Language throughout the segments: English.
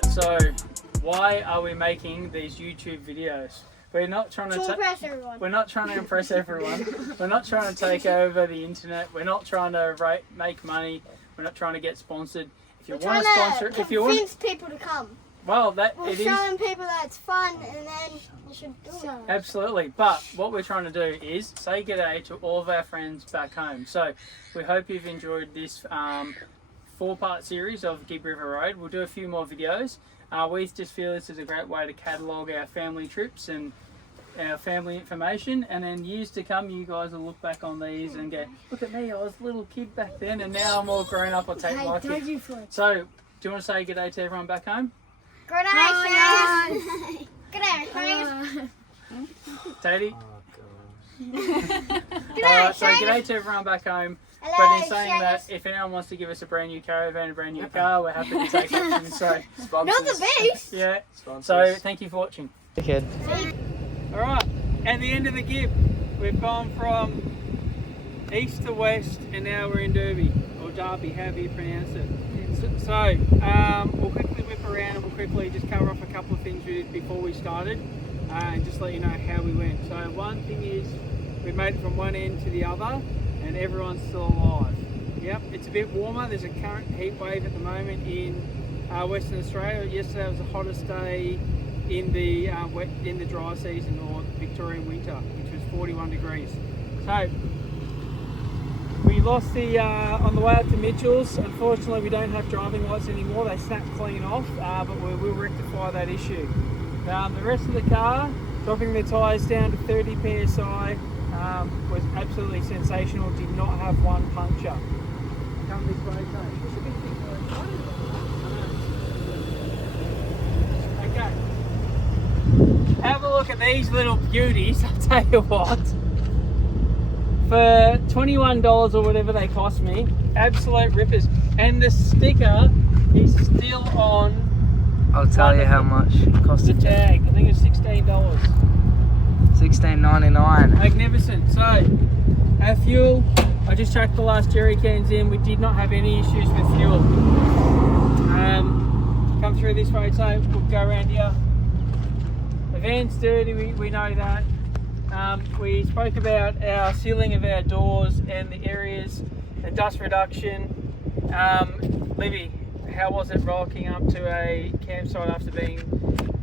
So, why are we making these YouTube videos? We're not trying to impress everyone. We're not trying to impress everyone. We're not trying to take over the internet. We're not trying to make money. We're not trying to get sponsored. If you want to sponsor, if you want, convince people to come. Well, We're showing people that it's fun, and then you should do it. Absolutely. But what we're trying to do is say g'day to all of our friends back home. So we hope you've enjoyed this 4-part series of Gibb River Road. We'll do a few more videos. We just feel this is a great way to catalogue our family trips and our family information, and then years to come you guys will look back on these and go, look at me, I was a little kid back then and now I'm all grown up, I'll take my kids. So, do you want to say good day to everyone back home? Good day, Good day, Tatey? Good Alright, so good day to everyone back home. Hello, But in saying that, if anyone wants to give us a brand new caravan, a brand new car, we're happy to take options. So, not the beast. Yeah. So thank you for watching. Dickhead. Alright, at the end of the Gibb, we've gone from east to west and now we're in Derby, or Derby, however you pronounce it. So, we'll quickly whip around and we'll quickly just cover off a couple of things before we started and just let you know how we went. So one thing is, we made it from one end to the other and everyone's still alive. Yep, it's a bit warmer, there's a current heat wave at the moment in Western Australia. Yesterday was the hottest day in the dry season or Victorian winter, which was 41 degrees. So we lost the on the way up to Mitchell's. Unfortunately, we don't have driving lights anymore. They snapped clean off, but we will rectify that issue. The rest of the car, dropping the tyres down to 30 psi, was absolutely sensational. Did not have one puncture. Come this way, okay. Have a look at these little beauties, I'll tell you what. For $21 or whatever they cost me, absolute rippers. And the sticker is still on. I'll tell you how much it cost the tag. I think it's $16. $16.99. Magnificent. So, our fuel, I just chucked the last jerry cans in. We did not have any issues with fuel. Come through this way, so we'll go around here. The van's dirty, we know that. We spoke about our sealing of our doors and the areas, the dust reduction. Libby, how was it rocking up to a campsite after being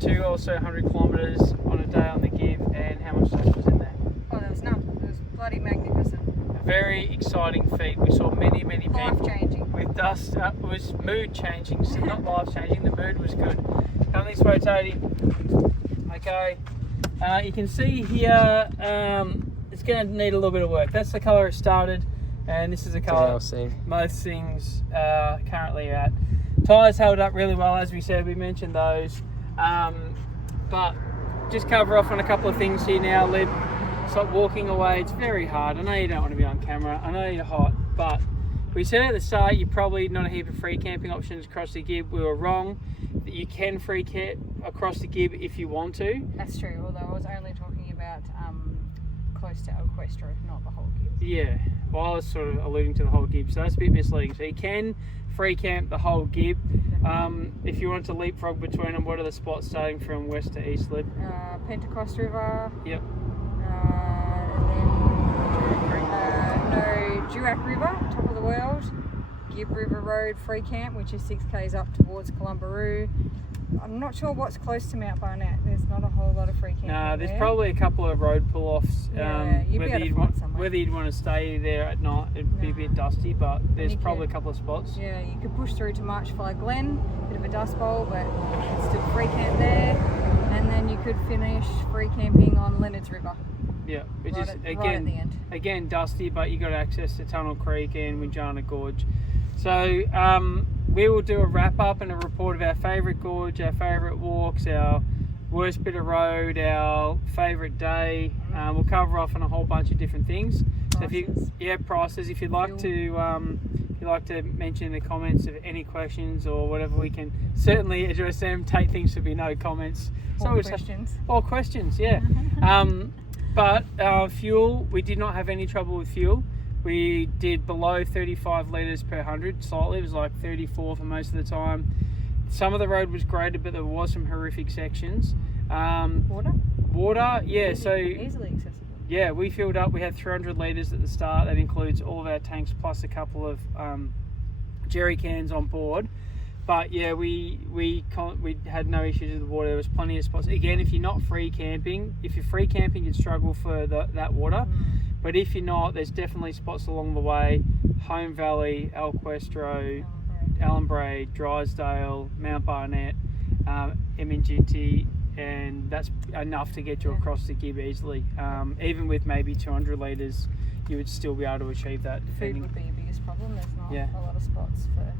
200 or so kilometres on a day on the Gibb, and how much dust was in there? Oh, there was none. It was bloody magnificent. A very exciting feat. We saw many people Life-changing. with dust. It was mood changing, so not life changing. The mood was good. Come this way, Tony. Okay. You can see here, it's going to need a little bit of work. That's the colour it started, and this is the colour most things currently at. Tyres held up really well, as we said. We mentioned those. But just cover off on a couple of things here now, Lib. Stop walking away. It's very hard. I know you don't want to be on camera. I know you're hot, but we said at the start you're probably not a heap of free camping options across the Gibb. We were wrong. That you can free camp across the Gibb if you want to. That's true, although I was only talking about close to Equestro, not the whole Gibb. Yeah, well I was sort of alluding to the whole Gibb, so that's a bit misleading. So you can free camp the whole Gibb. If you want to leapfrog between them, what are the spots starting from west to east, Lib? Pentecost River. Yep. Duac River, top of the world. Gibb River Road free camp, which is 6 k's up towards Columbaroo. I'm not sure what's close to Mount Barnett. There's not a whole lot of free camp. No, there's probably a couple of road pull-offs. Yeah, whether you'd want to stay there at night, it'd be a bit dusty, but there's probably a couple of spots. Yeah, you could push through to Marchfly Glen, bit of a dust bowl, but it's still free camp there. And then you could finish free camping on Leonards River. Yeah, which right is at the end. Again dusty, but you got access to Tunnel Creek and Winjana Gorge. So we will do a wrap up and a report of our favourite gorge, our favourite walks, our worst bit of road, our favourite day. We'll cover off on a whole bunch of different things. Prices. So prices. If you'd like to mention in the comments of any questions or whatever, we can certainly address them. Take things to be no comments. Or questions, yeah. But fuel, we did not have any trouble with fuel. We did below 35 litres per 100 slightly. It was like 34 for most of the time. some of the road was graded, but there was some horrific sections. Water, yeah. So Easily accessible. yeah, we filled up. We had 300 litres at the start. That includes all of our tanks plus a couple of jerry cans on board. But yeah, we had no issues with the water. There was plenty of spots. Again, if you're not free camping, you'd struggle for that water. But if you're not, there's definitely spots along the way. Home Valley, El Questro, Allenbrae, Drysdale, Mount Barnett, Eminginti, and that's enough to get you across the Gibb easily. Even with maybe 200 litres, you would still be able to achieve that. Food would be your biggest problem. There's not a lot of spots for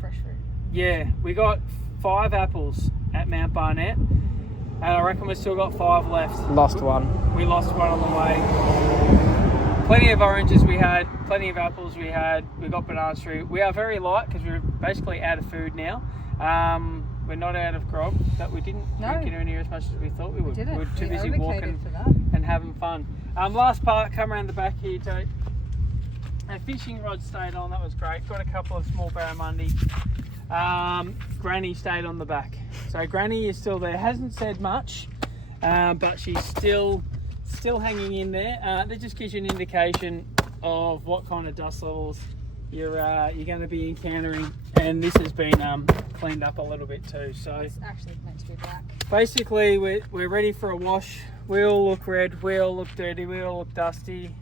fresh fruit. Yeah, we got 5 apples at Mount Barnett, and I reckon we've still got 5 left. Lost one. We lost one on the way. Plenty of oranges we had, plenty of apples we had. We got bananas through. We are very light because we're basically out of food now. We're not out of grog, but we didn't drink anywhere near as much as we thought we would. We were too busy walking and having fun. Last part, come around the back here, Tate. Our fishing rod stayed on, that was great. Got a couple of small barramundi. Granny stayed on the back. So Granny is still there, hasn't said much, but she's still hanging in there. That just gives you an indication of what kind of dust levels you're going to be encountering, and this has been cleaned up a little bit too. So It's actually meant to be black. basically we're ready for a wash. We all look red, we all look dirty, we all look dusty.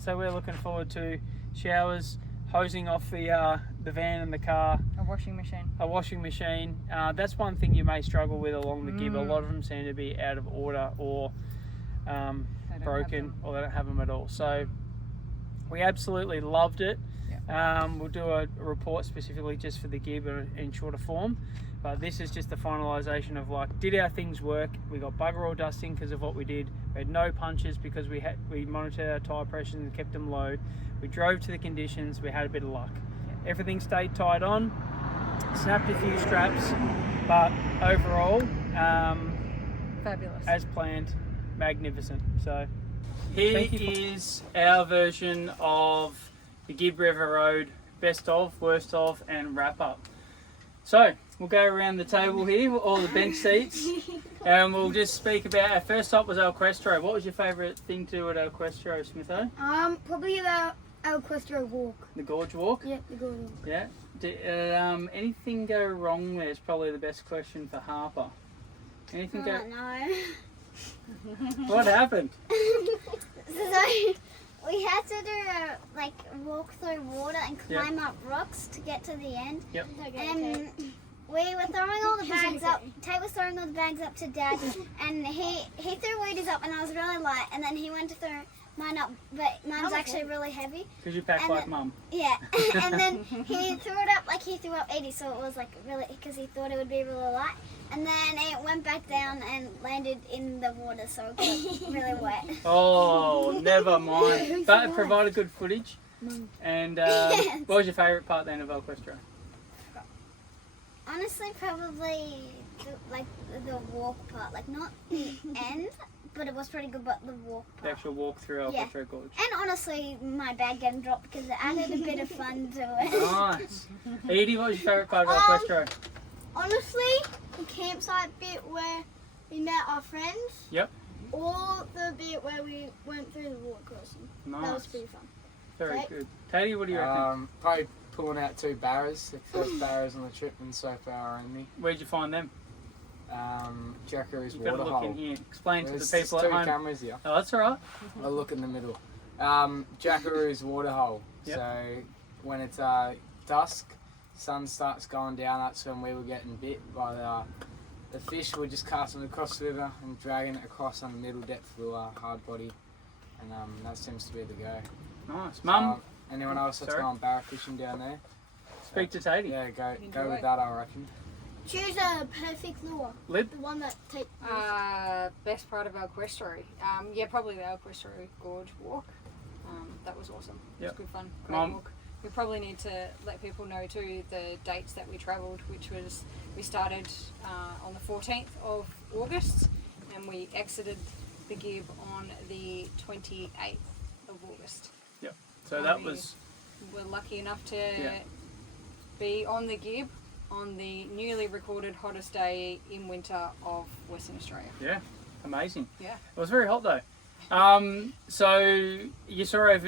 So we're looking forward to showers, hosing off the van and the car. A washing machine. That's one thing you may struggle with along the Gibb. A lot of them seem to be out of order or broken, or they don't have them at all. So we absolutely loved it. We'll do a report specifically just for the Gibb in shorter form, but this is just the finalisation of did our things work? We got bugger all dusting because of what we did. We had no punches because we monitored our tyre pressures and kept them low. We drove to the conditions. We had a bit of luck. Everything stayed tied on. Snapped a few straps, but overall, fabulous. As planned, magnificent. So here is our version of the Gibb River Road, best of, worst of, and wrap up. So we'll go around the table here, all the bench seats, and we'll just speak about our first stop was El Questro. What was your favourite thing to do at El Questro, Smitho? Probably the El Questro walk. The gorge walk? Yep, the gorge walk. Yeah. Did anything go wrong there is probably the best question for Harper. Anything go... No. What happened? So we had to do walk through water and climb up rocks to get to the end. Yep. And we were throwing all the bags up. Tate was throwing all the bags up to Dad, and he threw Wheaties up, and I was really light. And then he went to throw mine up, but mine's actually really heavy. Because you pack like Mum. Yeah. And then he threw it up like he threw up 80, so it was really because he thought it would be really light. And then it went back down and landed in the water, so it got really wet. Oh, never mind. But it provided good footage. And what was your favourite part then of El Questro? Honestly, probably the walk part. Not the end, but it was pretty good, but the walk part. The actual walk through El Questro Gorge. And honestly, my bag getting dropped because it added a bit of fun to it. Nice. Edie, what was your favourite part of El Questro? Honestly, the campsite bit where we met our friends. Yep. Or the bit where we went through the water crossing. Nice. That was pretty fun. Very good. Katie, what do you reckon? Probably pulling out 2 barrows, the first barrows on the trip, and so far only. Where'd you find them? Jackaroo's You've got to waterhole. look in here. Explain There's to the people at 2 home. cameras here. Oh, that's all right. I'll look in the middle. Jackaroo's waterhole. Yep. So when it's dusk, sun starts going down, that's when we were getting bit by the fish. We're just casting across the river and dragging it across on the middle depth lure, hard body, and that seems to be the go. Nice. Mum? Anyone else that's going barra fishing down there? Speak to Tatey. Yeah, go with that, I reckon. Choose a perfect lure. Lib? The one that takes. Best part of El Questro. Yeah, probably the El Questro Gorge walk. That was awesome. It was good fun. Great walk. We probably need to let people know too the dates that we travelled, which was we started on the 14th of August and we exited the Gibb on the 28th of August. Yep. So that was... We're lucky enough to be on the Gibb on the newly recorded hottest day in winter of Western Australia. Yeah, amazing. Yeah. It was very hot though. So you saw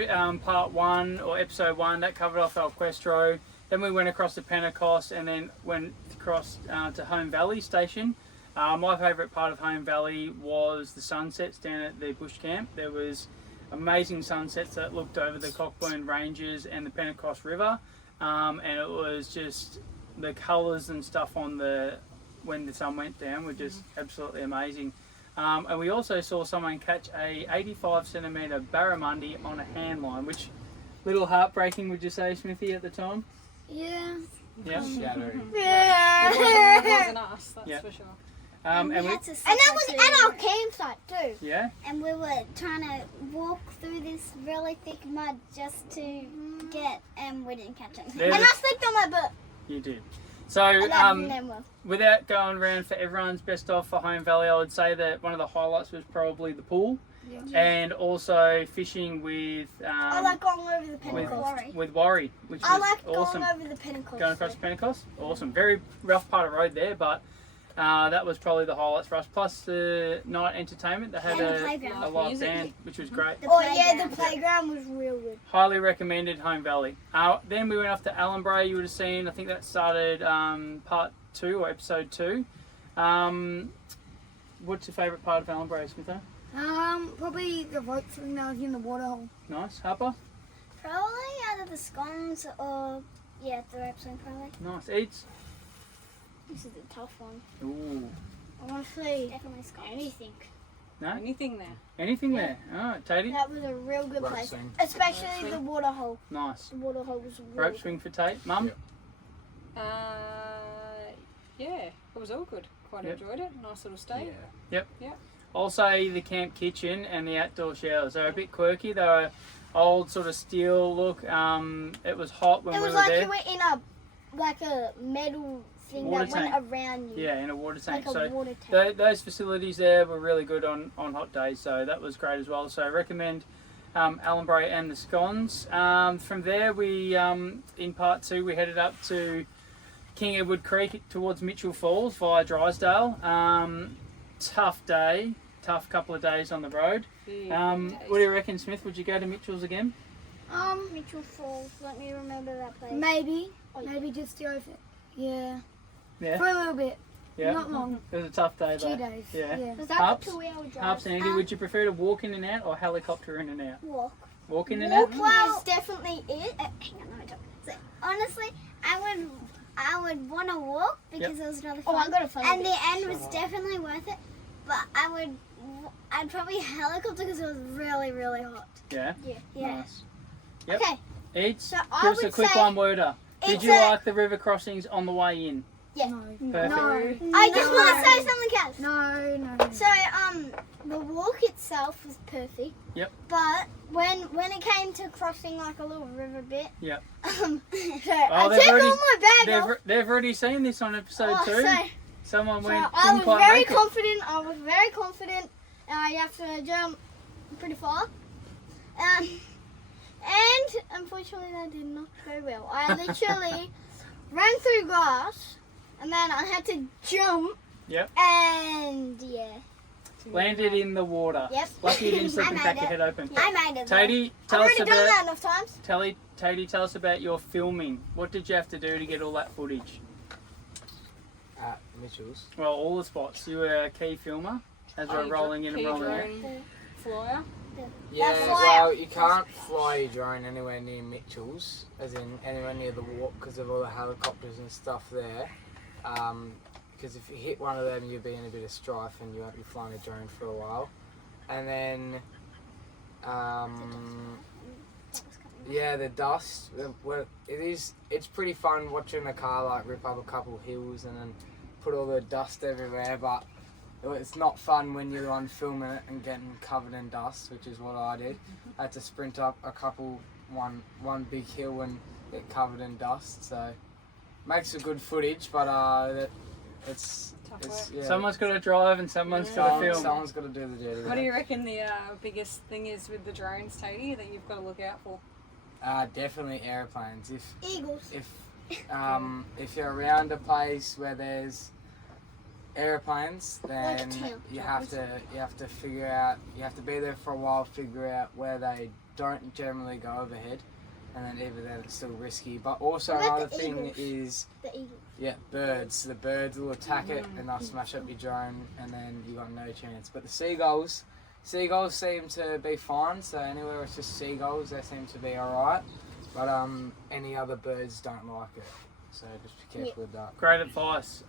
part 1 or episode 1 that covered off El Questro. Then we went across to Pentecost and then went across to Home Valley Station. My favourite part of Home Valley was the sunsets down at the bush camp. There was amazing sunsets that looked over the Cockburn Ranges and the Pentecost River, and it was just the colours and stuff on when the sun went down were just absolutely amazing. And we also saw someone catch a 85 centimetre barramundi on a hand line, which little heartbreaking, would you say, Smithy, at the time? Yeah. Yeah. Shattering. It wasn't us, that's Yeah. for sure. And and we, that was at our campsite too. yeah. And we were trying to walk through this really thick mud just to get, and we didn't catch anything. There's And a- I slipped on my butt. You did. So, And that didn't end well. without going around for everyone's best of for Home Valley, I would say that one of the highlights was probably the pool, and also fishing with I like going over the Pentecost. with Worry, which I is like awesome. going over the Pentecost. Going across Pentecost, awesome. Very rough part of road there, but that was probably the highlights for us. Plus the night entertainment, they had And the playground. a live Music. band, which was great. Oh yeah, the playground was real good. Highly recommended Home Valley. Then we went off to Allenbray. You would have seen, I think that started part 2 or episode 2. What's your favourite part of Allenbray, Smitho? Probably the rope thing that was in the waterhole. Nice. Harper? Probably either the scones or the rope swing probably. Nice. Eats? This is a tough one. Ooh. Honestly, definitely scones. Anything. No? Anything there? Anything there? Alright, Tatey? That was a real good Rope place, swing. especially the waterhole. Nice. The waterhole was real Rope good. swing for Tate. Mum? Yeah. Yeah, it was all good. Quite Yep. enjoyed it. Nice little stay. Also, the camp kitchen and the outdoor showers. They were a bit quirky. They were old sort of steel look. It was hot when It we was were like there. you were in a metal thing Water that went tank. around you. Yeah, in a water tank. Like a So water tank. those facilities there were really good on hot days, so that was great as well. So I recommend Allenbray and the scones. From there, we in part 2 we headed up to King Edward Creek towards Mitchell Falls via Drysdale. Tough day, tough couple of days on the road. Big What do you reckon, Smith? Would you go to Mitchell's again? Mitchell Falls. Let me remember that place. Maybe just go for Yeah. for a little bit, Yeah. not long, It was a tough day 2 though. days. Yeah. Was that Harps? a 2-hour drive? Harps and Andy, would you prefer to walk in and out or helicopter in and out? Walk. Walk in and Walk out? is definitely it. Hang on, let me talk. So, honestly, I would want to walk because it was really fun. Oh, I got a funny And bit. the end was definitely worth it. But I'd probably helicopter because it was really, really hot. Yeah. Yeah. Nice. Yep. Okay. Eats. So I Give us a would quick say one-worder. Did it's you a- like the river crossings on the way in? No, Perfect. no, I just want to say something else. no. So the walk itself was perfect. Yep. But when it came to crossing like a little river bit, Yep. I they've took already- all my bag off. They've already seen this on episode 2. So Someone So went, I didn't was quite very make it. confident. I was very confident. I have to jump pretty far. And unfortunately, that did not go well. I literally ran through grass, and then I had to jump. Yep. And yeah. Landed in the water. Yep. Lucky you didn't slip I and made crack your it. head open. I made it. though. Tatey, I've tell us already done that about enough times. Tatey, tell us about your filming. What did you have to do to get all that footage? At Mitchell's. Well, all the spots. You were a key filmer as we're rolling in and rolling out. Flyer. Yeah, That's well, you can't fly your drone anywhere near Mitchell's, as in anywhere near the walk, because of all the helicopters and stuff there. Because if you hit one of them, you'll be in a bit of strife and you won't be flying a drone for a while. And then, yeah, the dust. Well, it's pretty fun watching the car like rip up a couple hills and then put all the dust everywhere, but it's not fun when you're the one filming it and getting covered in dust, which is what I did. I had to sprint up one big hill and get covered in dust, so makes a good footage, but it's Tough yeah. Someone's got to drive and someone's got to film. Someone's got to do the dirty What do you work. reckon the biggest thing is with the drones, Tatey, that you've got to look out for? Definitely airplanes. Eagles. If if you're around a place where there's airplanes, then Like you have to figure out. You have to be there for a while, figure out where they don't generally go overhead, and then either then it's still risky. But also What about another the thing eagles? is The eagle. birds. The birds will attack it and they'll smash up your drone, and then you got no chance. But the seagulls seem to be fine. So anywhere it's just seagulls, they seem to be alright. But any other birds don't like it. So just be careful with that. Great advice.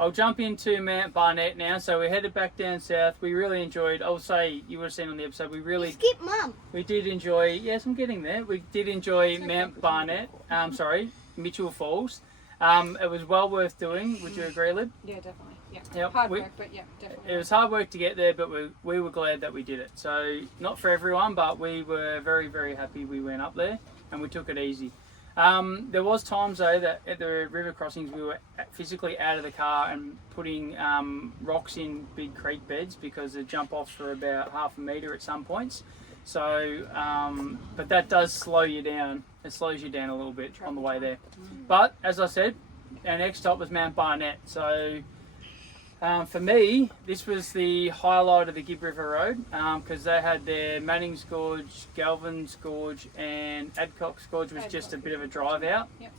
I'll jump into Mount Barnett now. So we headed back down south. We really enjoyed. I'll say you would have seen on the episode. Skip Mum. We did enjoy. Yes, I'm getting there. We did enjoy Mount Barnett. Mitchell Falls. It was well worth doing. Would you agree, Lib? Yeah, definitely. Yeah. Yep. Hard work, but yeah, definitely. It was hard work to get there, but we were glad that we did it. So not for everyone, but we were very, very happy we went up there and we took it easy. There was times though that at the river crossings we were physically out of the car and putting rocks in big creek beds because the jump offs were about half a metre at some points. So, but that does slow you down. It slows you down a little bit on the way there. But as I said, our next stop was Mount Barnett. So for me, this was the highlight of the Gibb River Road because they had their Manning's Gorge, Galvin's Gorge and Adcock's Gorge was just a bit of a drive out. Yep.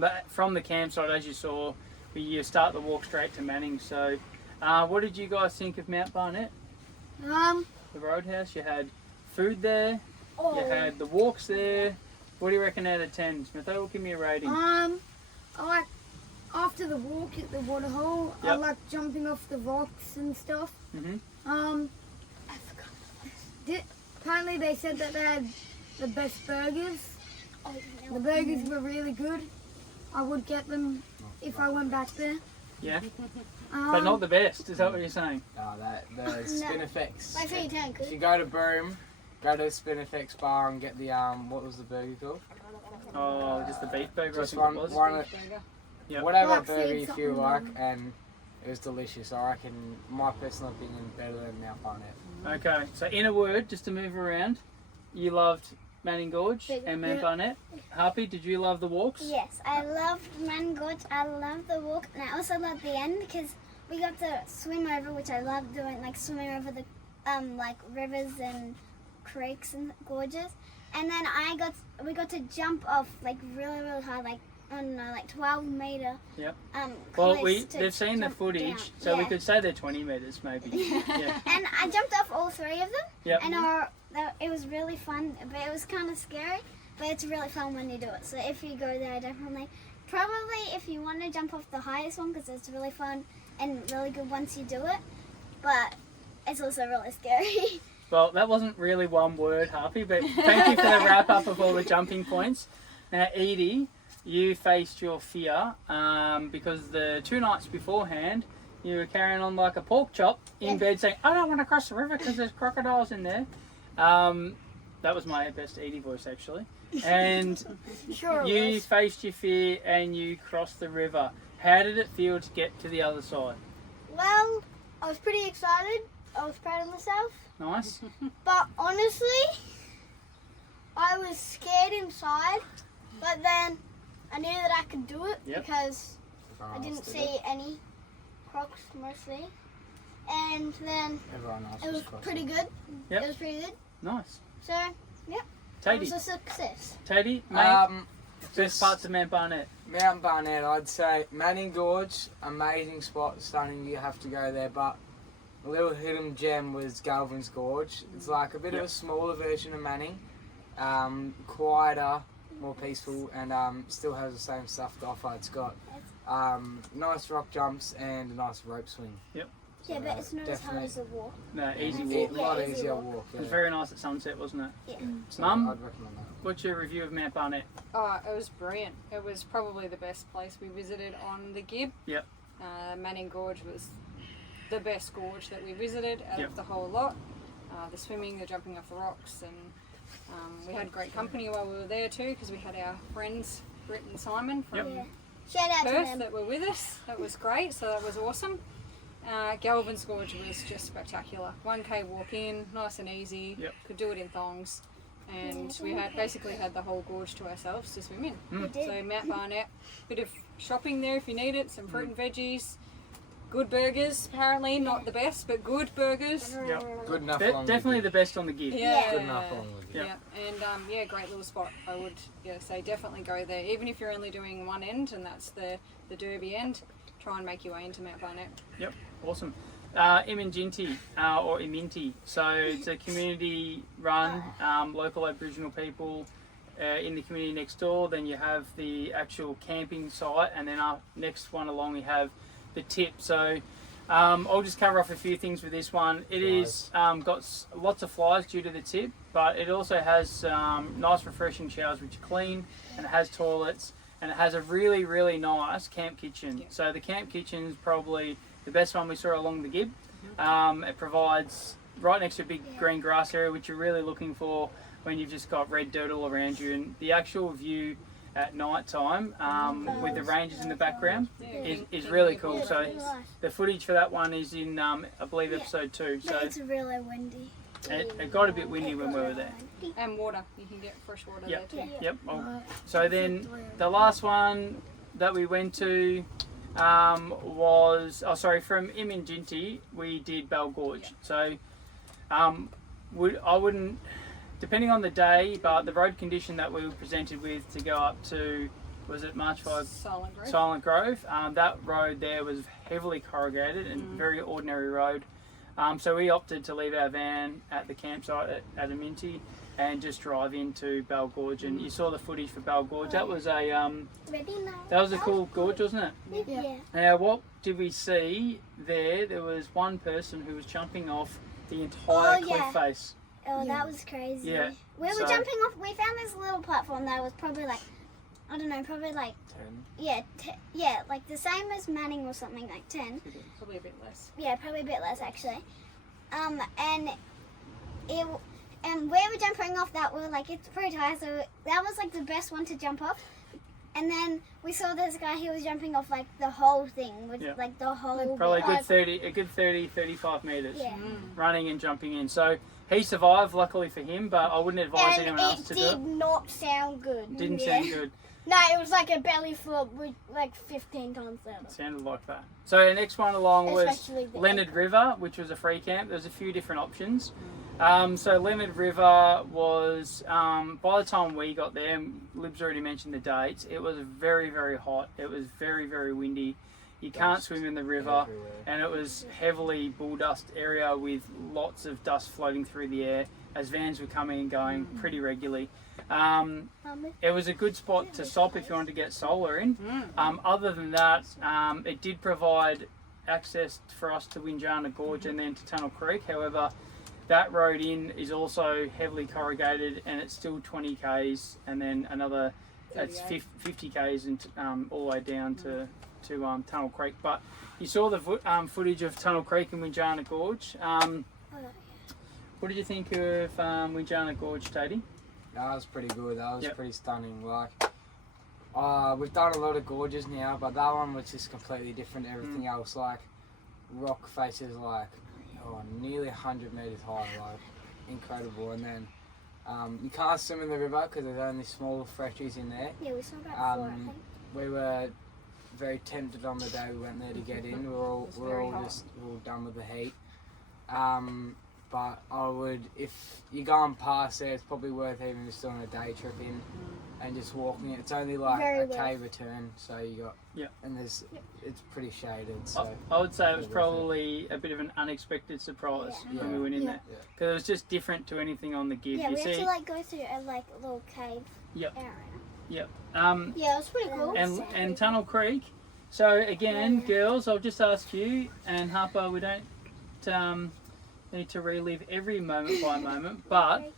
But from the campsite, as you saw, you start the walk straight to Manning. So what did you guys think of Mount Barnett? The Roadhouse, you had food there, you had the walks there. What do you reckon out of 10? Smitho, give me a rating. I like after the walk at the waterhole. I Yep. like jumping off the rocks and stuff. Mm-hmm. Apparently they said that they had the best burgers. The burgers were really good. I would get them if I went back there. Yeah, but not the best. Is that what you're saying? The Spin Effects. My favorite tank. If you go to Broome, go to the Spin Effects bar and get the what was the burger called? Oh, just the beef burger. Just I think it was. one Yep. whatever Like burger feed you something feel like, on. and it was delicious. I reckon, my personal opinion, better than Mount Barnett. Okay, so in a word, just to move around, you loved Manning Gorge and Mount Yeah. Barnett. Harpy, did you love the walks? Yes, I loved Man Gorge. I loved the walk, and I also loved the end because we got to swim over, which I loved doing, like swimming over the like rivers and creeks and gorges. And then we got to jump off like really, really high, like I don't know, like 12-meter. Yep. Well, Well, they've seen the footage, so we could say they're 20 metres maybe. Yeah. And I jumped off all three of them, Yep. and it was really fun, but it was kind of scary. But it's really fun when you do it. So if you go there, definitely, probably if you want to jump off the highest one, because it's really fun and really good once you do it. But it's also really scary. Well, that wasn't really one word, Harpy, but thank you for the wrap up of all the jumping points. Now, Edie, you faced your fear because the 2 nights beforehand, you were carrying on like a pork chop in bed saying, I don't want to cross the river because there's crocodiles in there. That was my best Edie voice, actually. And Sure it you was. faced your fear and you crossed the river. How did it feel to get to the other side? Well, I was pretty excited. I was proud of myself. Nice? But honestly, I was scared inside. But then I knew that I could do it Yep. because I didn't see any crocs mostly. And then Everyone else it was crossing. pretty good. Yep. It was pretty good. Nice. So, it was Tatey, a success. Tatey, mate, best Just parts of Mount Barnett. Mount Barnett, I'd say Manning Gorge, amazing spot, stunning, you have to go there, but a little hidden gem was Galvin's Gorge. It's like a bit of a smaller version of Manning, quieter, more peaceful, and still has the same stuff to offer. It's got nice rock jumps and a nice rope swing. Yep. Yeah, but it's not as hard as a walk. No, easy Yeah. walk. A lot easy easier walk. walk. It was very nice at sunset, wasn't it? Yeah. So Mum? I'd recommend that. What's your review of Mount Barnett? Oh, it was brilliant. It was probably the best place we visited on the Gibb. Yep. Manning Gorge was the best gorge that we visited out Yep. of the whole lot. The swimming, the jumping off the rocks, and we had great company while we were there too because we had our friends Britt and Simon from Yep. Yeah. Shout out to Perth them. that were with us. That was great, so that was awesome. Galvin's Gorge was just spectacular. 1K walk in, nice and easy. Yep. Could do it in thongs. and we had basically had the whole gorge to ourselves to swim in. We did. So Mount Barnett, bit of shopping there if you need it, some fruit and veggies, good burgers apparently, not the best, but good burgers. Yep. Good enough. Definitely the best on the Gibb. Yeah. Good enough on the Yeah. Yeah, and great little spot. I would say definitely go there, even if you're only doing one end, and that's the Derby end. Try and make your way into Mount Barnett. Yep, awesome. Iminginti, or Iminti. So it's a community-run, local Aboriginal people in the community next door. Then you have the actual camping site, and then our next one along we have the tip. So I'll just cover off a few things with this one. It is got lots of flies due to the tip, but it also has nice refreshing showers which are clean, and it has toilets, and it has a really, really nice camp kitchen. Yeah. So the camp kitchen is probably the best one we saw along the Gibb. It provides right next to a big green grass area, which you're really looking for when you've just got red dirt all around you, and the actual view at night time with the ranges in the background is really cool. So the footage for that one is in I believe episode 2. So But it's really windy. it got a bit windy when we were there. And water, you can get fresh water Yep. there too. Yep. So then the last one that we went to was from Iminginti we did Bell Gorge. So I wouldn't, depending on the day, but the road condition that we were presented with to go up to, was it March 5? Silent Grove. That road there was heavily corrugated and very ordinary road. So we opted to leave our van at the campsite at Iminti and just drive into Bell Gorge. And you saw the footage for Bell Gorge. That was a cool gorge, wasn't it? Yeah. Now, what did we see there? There was one person who was jumping off the entire cliff face. Oh, that was crazy. Yeah. We were So- jumping off. We found this little platform that was probably like, I don't know, probably like 10. like the same as Manning or something, like 10. Probably a bit less. Yeah, probably a bit less actually. And where we're jumping off that, we were like, it's pretty high, so that was like the best one to jump off. And then we saw this guy, he was jumping off like the whole thing, with like the whole Probably bit. a good 35 metres. Yeah. Running and jumping in. So he survived, luckily for him, but I wouldn't advise anyone else to do it. not sound good. Didn't sound good. No, it was like a belly flop with like 15 times louder. It sounded like that. So our next one along was Especially the Leonard River, which was a free camp. There's a few different options. So Leonard River was, by the time we got there, and Lib's already mentioned the dates, it was very, very hot. It was very, very windy. You can't swim in the river, and it was heavily bull dust area with lots of dust floating through the air as vans were coming and going pretty regularly. It was a good spot to stop if you wanted to get solar in. Other than that, it did provide access for us to Winjana Gorge and then to Tunnel Creek. However, that road in is also heavily corrugated, and it's still 20 k's, and then another it's 50 k's and all the way down to Tunnel Creek. But you saw the footage of Tunnel Creek and Winjana Gorge. What did you think of Winjana Gorge, Tady? That was pretty good. That was pretty stunning. Like, we've done a lot of gorges now, but that one was just completely different to everything else. Like, rock faces like nearly 100 metres high, like incredible. And then you can't swim in the river because there's only small freshies in there. Yeah, we saw about 4, I think. We were very tempted on the day we went there to get in. We were all done with the heat. But I would, if you're going past there, it's probably worth even just doing a day trip in and just walking it. It's only like a cave return, so you got and it's pretty shaded. So I would say it was probably a bit of an unexpected surprise when we went in there, because it was just different to anything on the Gibb. Yeah, you we see, had to like go through a like little cave area. Yep. Yeah, it was pretty cool. And Tunnel Creek. So again, girls, I'll just ask you and Harper. We don't need to relive every moment by moment, but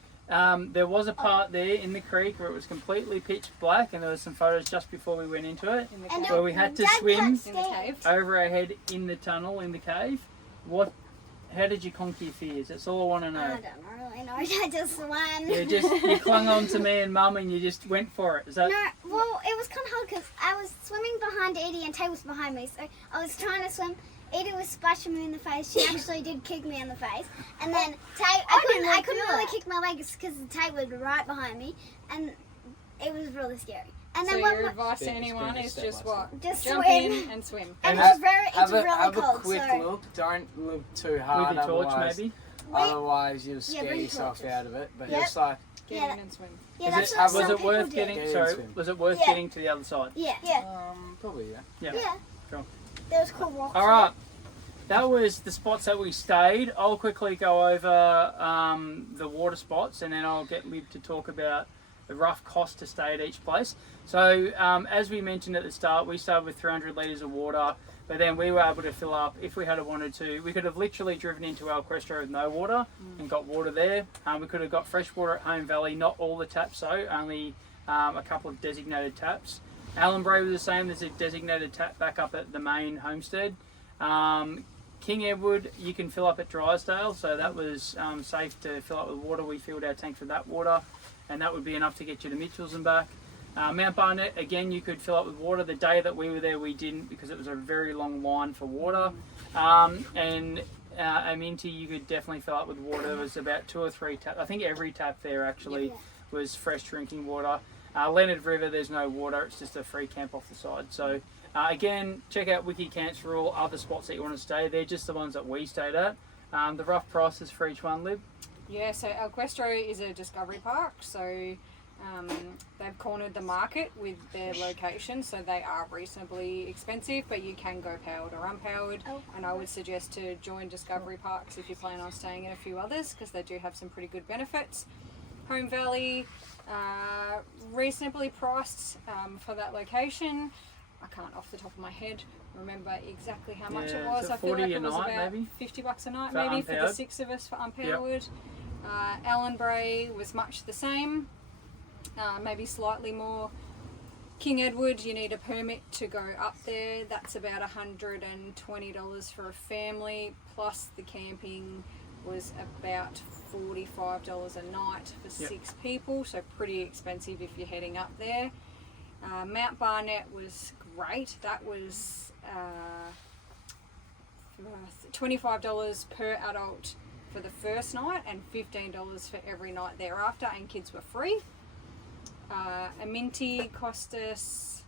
there was a part there in the creek where it was completely pitch black, and there was some photos just before we went into it where we had to swim In the cave. over our head in the tunnel in the cave. How did you conquer your fears? That's all I want to know. I don't really know. I just swam. You clung on to me and Mum, and you just went for it. Is that? No, well, it was kind of hard because I was swimming behind Edie and Tay was behind me, so I was trying to swim Edie was splashing me in the face. She actually did kick me in the face. And then I couldn't really kick my legs because the tape was right behind me, and it was really scary. And So then your advice to anyone is just what? Just Jump swim. in and swim. And have- it's really have cold. a quick So look. Don't look too With hard. your torch, Otherwise, maybe. otherwise you'll Yeah, scare bring yourself torches. out of it. But Yep. just like Get Yeah. in and swim. yeah, Is that's it, what was some it people worth did. getting? Yeah, Sorry, swim. was it worth Yeah. getting to the other side? Yeah. probably Yeah. Yeah. Cool. There was cool rocks. All right. That was the spots that we stayed. I'll quickly go over the water spots, and then I'll get Lib to talk about the rough cost to stay at each place. So, as we mentioned at the start, we started with 300 litres of water, but then we were able to fill up if we had wanted to. We could have literally driven into Alquestro with no water and got water there. We could have got fresh water at Home Valley, not all the taps though, only a couple of designated taps. Allenbury was the same, there's a designated tap back up at the main homestead. King Edward, you can fill up at Drysdale, so that was safe to fill up with water. We filled our tank for that water, and that would be enough to get you to Mitchell's and back. Mount Barnett, again, you could fill up with water. The day that we were there, we didn't because it was a very long line for water. And Aminti, you could definitely fill up with water. There was about 2 or 3 taps. I think every tap there actually was fresh drinking water. Leonard River, there's no water. It's just a free camp off the side. So again, check out Wiki Camps for all other spots that you want to stay. They're just the ones that we stayed at. The rough prices for each one, Lib? Yeah, so Alquestro is a discovery park, so they've cornered the market with their location, so they are reasonably expensive, but you can go powered or unpowered. And I would suggest to join discovery parks if you plan on staying in a few others, because they do have some pretty good benefits. Home Valley, reasonably priced for that location. I can't off the top of my head remember exactly how much it was. I feel like it was about maybe? $50 a night For maybe for the unpowered? 6 of us for unpowered. Allenbury was much the same, maybe slightly more. King Edward, you need a permit to go up there. That's about $120 for a family, plus the camping was about $45 a night for 6 people, so pretty expensive if you're heading up there. Mount Barnett was great. That was $25 per adult for the first night and $15 for every night thereafter, and kids were free. Aminti cost us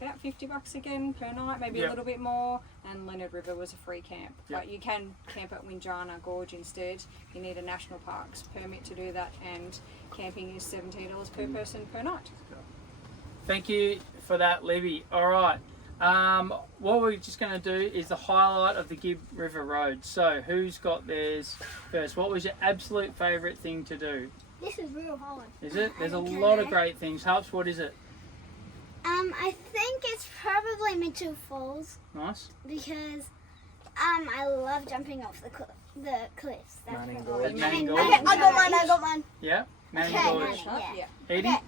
about $50 again per night, maybe a little bit more, and Leonard River was a free camp. But you can camp at Winjana Gorge instead. You need a national parks permit to do that, and camping is $17 per person per night. Thank you for that, Libby. All right. What we're just going to do is the highlight of the Gibb River Road. So, who's got theirs first? What was your absolute favourite thing to do? This is real hard. Is it? There's a lot of great things. Harps, what is it? I think it's probably Mitchell Falls Nice. because I love jumping off the cliffs. That's Manning probably- Gorge. Manning Gorge. Okay, I got mine. Yeah. Manning Okay, Gorge. Yeah. Edie? Okay.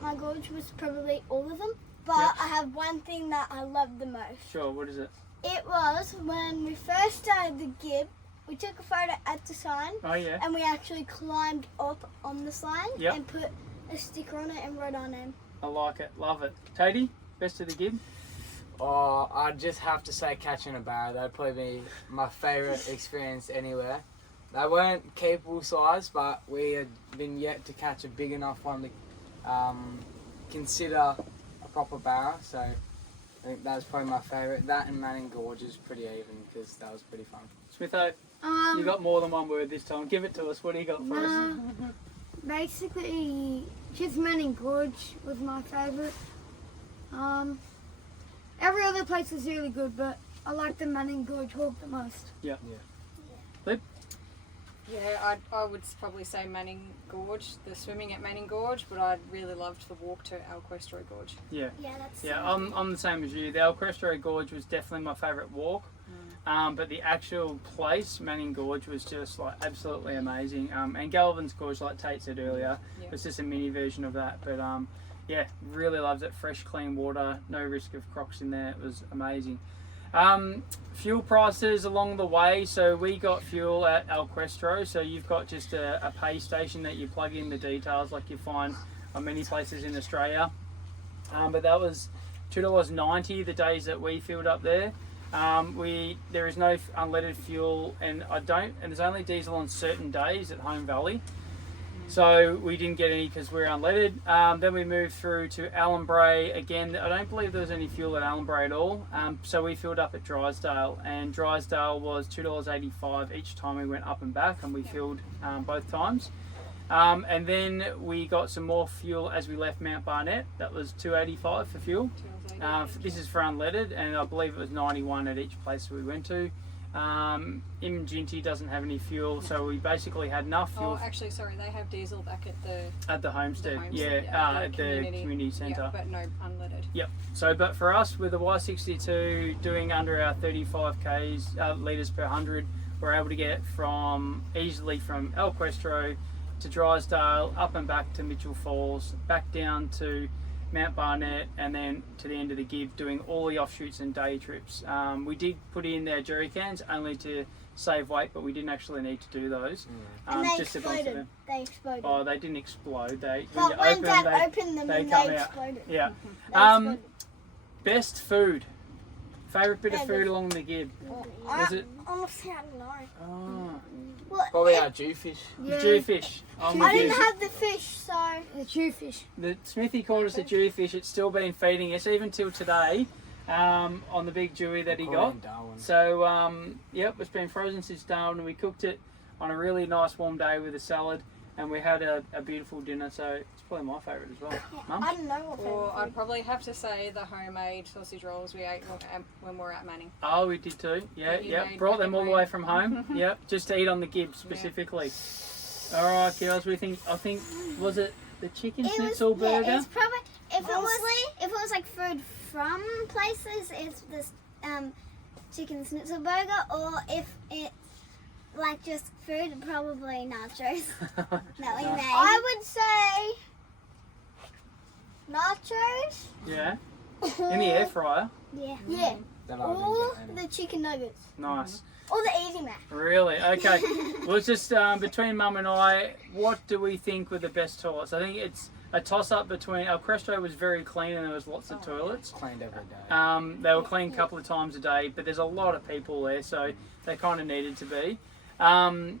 My gorge was probably all of them, but I have one thing that I loved the most. Sure, what is it? It was when we first started the Gibb, we took a photo at the sign, Oh, yeah. and we actually climbed up on the sign Yep. and put a sticker on it and wrote our name. I like it. Love it. Tatey, best of the Gibb? Oh, I'd just have to say catching a barra. That'd probably be my favourite experience anywhere. They weren't keepable size, but we had been yet to catch a big enough one to consider a proper barra. So I think that was probably my favourite. That and Manning Gorge is pretty even because that was pretty fun. Smitho, you got more than one word this time. Give it to us. What do you got for us? Basically, just Manning Gorge was my favourite. Every other place was really good, but I like the Manning Gorge walk the most. Yeah, I would probably say Manning Gorge, the swimming at Manning Gorge, but I really loved the walk to Alquestro Gorge. Yeah. Yeah, that's. Yeah, I'm the same as you. The Alquestro Gorge was definitely my favourite walk. But the actual place, Manning Gorge, was just like absolutely amazing. And Galvin's Gorge, like Tate said earlier, was just a mini version of that. But yeah, really loved it. Fresh, clean water, no risk of crocs in there. It was amazing. Fuel prices along the way. So we got fuel at Alquestro. So you've got just a pay station that you plug in the details like you find on many places in Australia. But that was $2.90 the days that we filled up there. There is no unleaded fuel, and there's only diesel on certain days at Home Valley. So we didn't get any because we're unleaded. Then we moved through to Allenbrae. Again, I don't believe there was any fuel at Allenbrae at all. So we filled up at Drysdale, and Drysdale was $2.85 each time we went up and back, and we filled both times. And then we got some more fuel as we left Mount Barnett. That was $2.85 for fuel. This is for unleaded, and I believe it was 91 at each place we went to. Iminginti doesn't have any fuel, so we basically had enough fuel. Oh, actually, sorry, they have diesel back at the homestead, at the community centre. Yeah, but no unleaded. Yep. So, but for us with the Y62 doing under our 35 litres per 100, we're able to get easily from El Questro to Drysdale, up and back to Mitchell Falls, back down to Mount Barnett, and then to the end of the Gibb, doing all the offshoots and day trips. We did put in their jerry cans only to save weight, but we didn't actually need to do those. And they just exploded. They exploded. Oh, they didn't explode. But when Dad opened them, they exploded. Yeah. They exploded. Best food. Favourite bit of food along the Gibb? Was it? Honestly, I don't know. Oh, Well, Probably our Jewfish. the Jewfish. I didn't have the fish, so The Jewfish. The Smithy called us a Jewfish. It's still been feeding us even till today, on the big Jewy that he got. In Darwin. So, yep, it's been frozen since Darwin, and we cooked it on a really nice warm day with a salad, and we had a beautiful dinner, so it's probably my favourite as well. Mum? I don't know what Or favourite I'd probably have to say the homemade sausage rolls we ate when we were at Manning. Oh, we did too. Yeah, That you yep. made Brought with them the all the way from home. Yep, just to eat on the Gibb specifically. All right, girls. I think was it the chicken schnitzel burger? Yeah, it's probably if it was like food from places, it's this chicken schnitzel burger, or if it's like just food, probably nachos that we made. I would say nachos. Yeah. In the air fryer. Yeah. Yeah. Then I didn't Or get any. the chicken nuggets. Nice. Or the Easy Mac. Really? Okay. Well, it's just between Mum and I, what do we think were the best toilets? I think it's a toss-up between... El Crestro was very clean and there was lots of toilets. Cleaned every day. They were cleaned a couple of times a day, but there's a lot of people there, so they kind of needed to be. And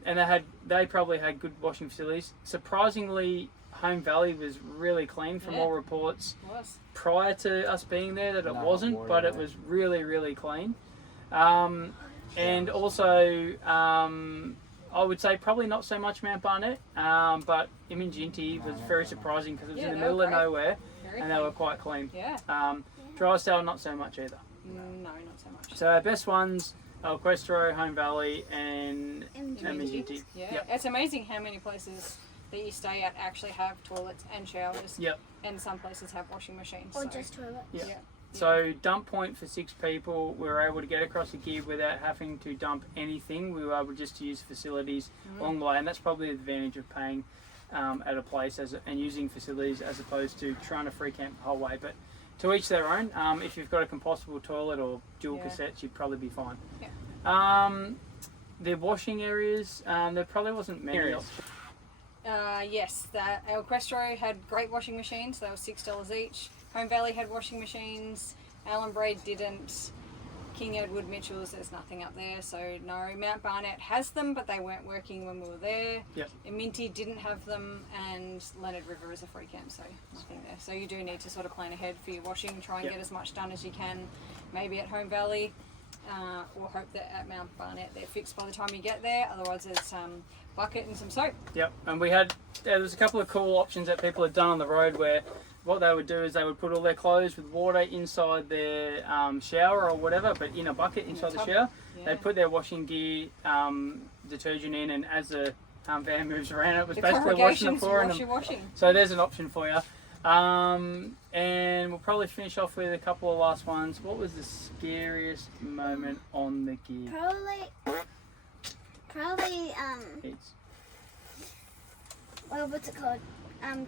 they probably had good washing facilities. Surprisingly, Home Valley was really clean from all reports prior to us being there that it wasn't, but it was really, really clean. And also, I would say probably not so much Mount Barnett, but Iminginti was very surprising because it was in the middle of nowhere and they were quite clean. Yeah. Drysdale, not so much either. No, not so much. So our best ones, El Questro, Home Valley and Iminginti. Yeah. Yep. It's amazing how many places that you stay at actually have toilets and showers. Yep. And some places have washing machines. Or so. just toilet. Yep. Yeah. So dump point for 6 people, we were able to get across the Gibb without having to dump anything. We were able just to use facilities along the way, and that's probably the advantage of paying at a place and using facilities as opposed to trying to free camp the whole way. But to each their own. If you've got a compostable toilet or dual cassettes, you'd probably be fine. Yeah. The washing areas, there probably wasn't many. Yes, El Questro had great washing machines. They were $6 each. Home Valley had washing machines. Allenbrae didn't. King Edward Mitchell's, there's nothing up there, so no. Mount Barnett has them, but they weren't working when we were there. Yep. Minty didn't have them, and Leonard River is a free camp, so nothing there. So you do need to sort of plan ahead for your washing, try and get as much done as you can, maybe at Home Valley, or hope that at Mount Barnett they're fixed by the time you get there. Otherwise, there's bucket and some soap. Yep, and there was a couple of cool options that people had done on the road where what they would do is they would put all their clothes with water inside their shower or whatever, but in a bucket inside the shower. Yeah. They'd put their washing gear, detergent in, and as the van moves around, it was basically washing the floor. So there's an option for you. And we'll probably finish off with a couple of last ones. What was the scariest moment on the Gibb? Probably well, what's it called?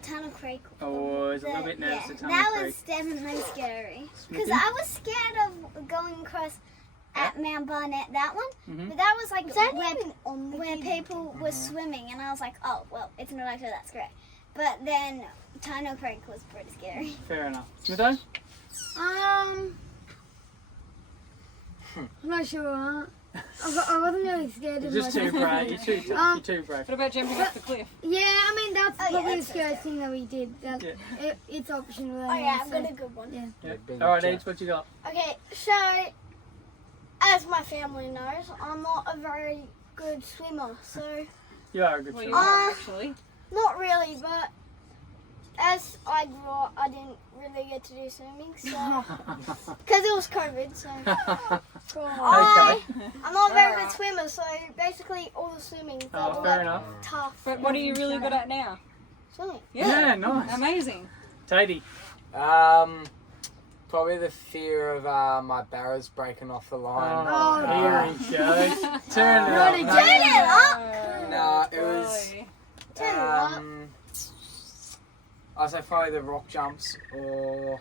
Tunnel Creek. Oh, I was a little bit nervous at Tunnel that Creek. was definitely scary. Because Smithy? I was scared of going across at Mount Barnett, that one. Mhm. But that was like where people were swimming, and I was like, oh, well, it's not actually that scary. But then Tunnel Creek was pretty scary. Fair enough. Smitho? I'm not sure. I wasn't really scared of You're just too myself. brave. You're too tough. You're too brave. What about jumping off the cliff? Yeah, I mean that's probably the that's scariest thing that we did. That Yeah. it's optional. Oh yeah, I've so- got a good one. Yeah. Yeah. Big All right, jack. Eads, what you got? Okay, so as my family knows, I'm not a very good swimmer, so You are a good Well, shot. you are actually. not really. But as I grew up, I didn't really get to do swimming, so because it was COVID. So I'm not a very good swimmer. So basically, all the swimming that Oh, were fair like enough. tough. But what are you really good at now? Swimming. Yeah, nice. Amazing. Tatey. Probably the fear of my barrows breaking off the line. Oh, here he goes. Turn it Not up, again. mate. Turn it up. No, it was. Golly. Turn it up. I'd say probably the rock jumps or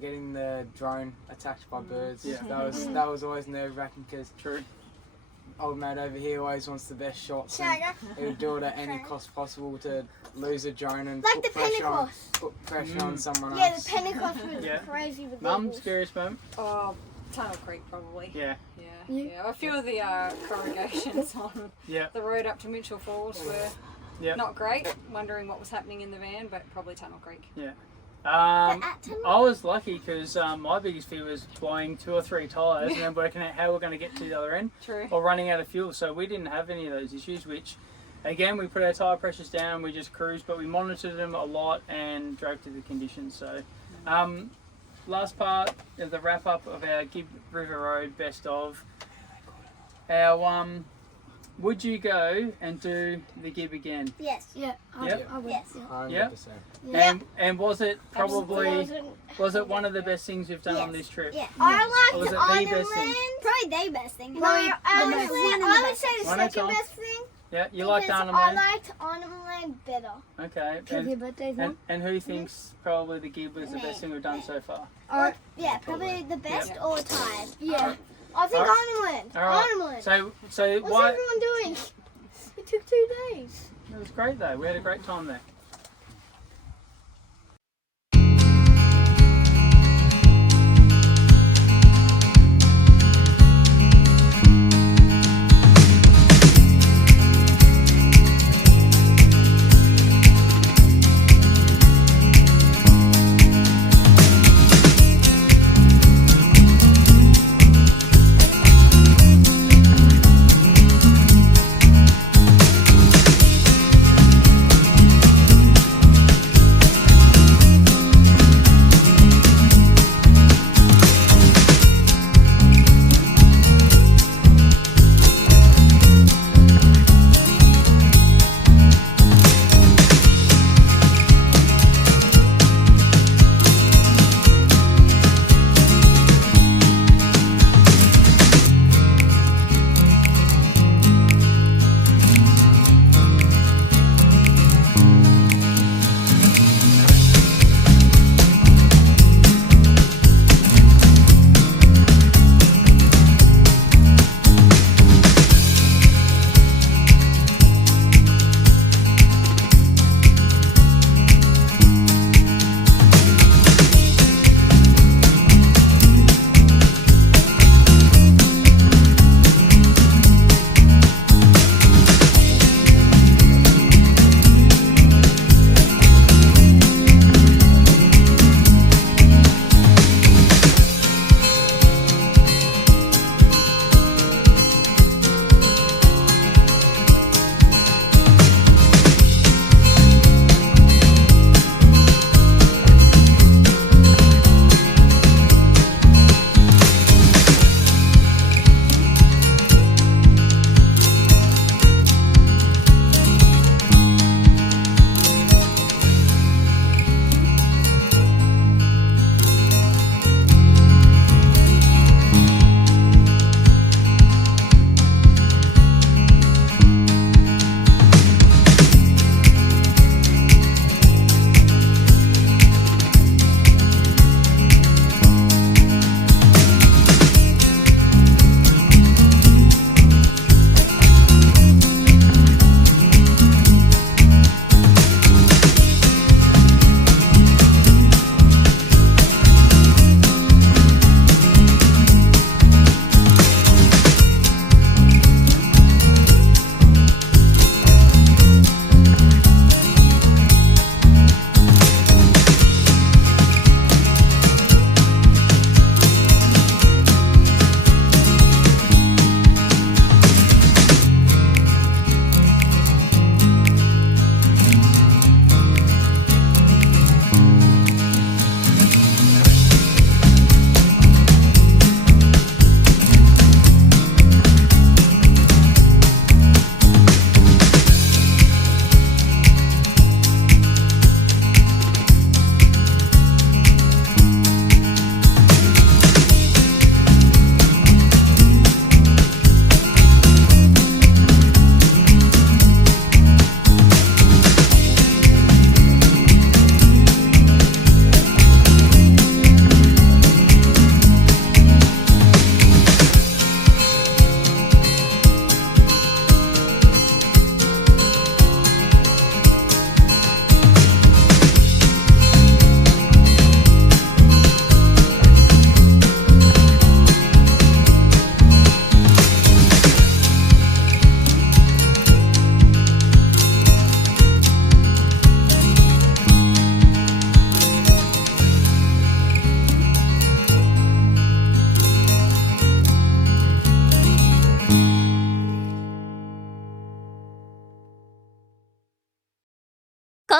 getting the drone attacked by birds. Yeah. That was always nerve wracking because True. old mate over here always wants the best shots. Should I And go? he would do it at any cost possible to lose a drone and Like put the pressure on, Pentecost. put pressure on someone Yeah, else. the Pentecost was Yeah. crazy with Mum, eagles. scariest moment? Oh, Tunnel Creek probably. Yeah. Yeah. A few of the corrugations on Yeah. the road up to Mitchell Falls were Yeah. not great. Wondering what was happening in the van, but probably Tunnel Creek. I At 10 was lucky because my biggest fear was blowing 2 or 3 tyres and then working out how we're going to get to the other end True. or running out of fuel. So we didn't have any of those issues, which again, we put our tyre pressures down and we just cruised, but we monitored them a lot and drove to the conditions. So last part of the wrap up of our Gibb River Road best of. Our would you go and do the Gibb again? Yes. Yeah, Yep. I would. Yes. Yeah. 100%. Yeah. And was it probably Wasn't- was it one of the best things we've done on Yes. this trip? Yeah. I Or was liked it the best thing? Arnhem Land. Probably the best thing. No, Probably I the would best say, thing. I would say the One at a second time. best thing. Yeah, you liked because Arnhem I Land? liked Arnhem Land better. Okay. Because your birthday's now. And who thinks probably the Gibb was the best thing we've done so far? Or, yeah, probably the best Yeah. or tied. Yeah. I think Alright. Arnhem Land. All right. Arnhem Land. So What's why? everyone doing? It took 2 days. It was great though. We had a great time there.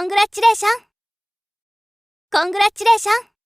Congratulations! Congratulations!